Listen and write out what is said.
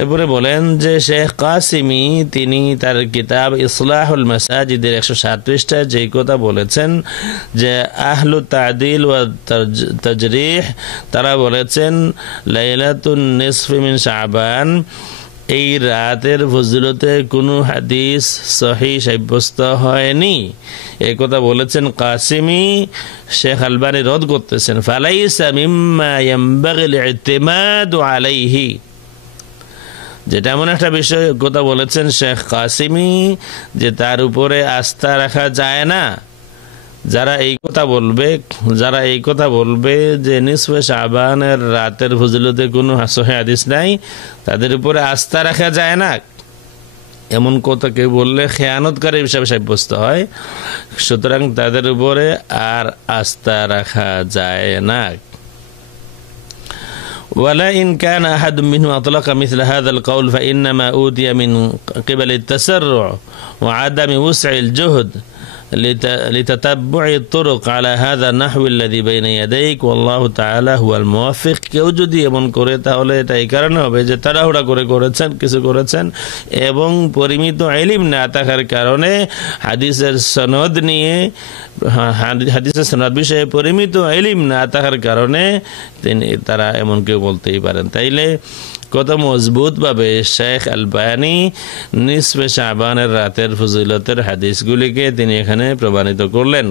এরপরে বলেন যে শেখ কাসিমি তিনি তার কিতাব ইসলাহুল মাসাজিদের 107 পৃষ্ঠায় যেই কথা বলেছেন যে আহলু তাদিল ওয়া তাজরিহ তারা বলেছেন লাইলাতুন নিসফি মিন শাবান এই রাতের ফজিলতে কোনো হাদিস সহিহ সাব্যস্ত হয়নি, এই কথা বলেছেন কাসিমি। শেখ আলবানী রদ করতেছেন ফালাইসা মিম্মা ইয়ানবাগিল ইতিমাদু আলাইহি, যেটা এমন একটা বিষয় কথা বলেছেন শেখ কাসিমি যে তার উপরে আস্থা রাখা যায় না। যারা এই কথা বলবে যে নিসফে শাবানের রাতের ফজিলতে কোনো সহিহ হাদিস নাই, তাদের উপরে আস্থা রাখা যায় না, এমন কথা কেউ বললে খেয়ানতকারী হিসাবে সাব্যস্ত হয়। সুতরাং তাদের উপরে আর আস্থা রাখা যায় না। ولا إن كان أحد منهم أطلق مثل هذا القول فإنما أوتي من قبل التسرع وعدم وسع الجهد لتتبع الطرق على هذا النحو الذي بين يديك والله تعالى هو الموفق। কেউ যদি এমন করে তাহলে এটা এই কারণে হবে যে তাড়াহুড়া করেছেন, কিছু করেছেন এবং পরিমিত ইলম না থাকার কারণে হাদিসের সনদ বিষয়ে পরিমিত ইলম না থাকার কারণে তারা এমন কেউ বলতেই পারেন। তাইলে কত মজবুতভাবে শেখ আলবানী নিসফে শাবানের রাতের ফজিলতের হাদিসগুলিকে তিনি এখানে প্রমাণিত করলেন।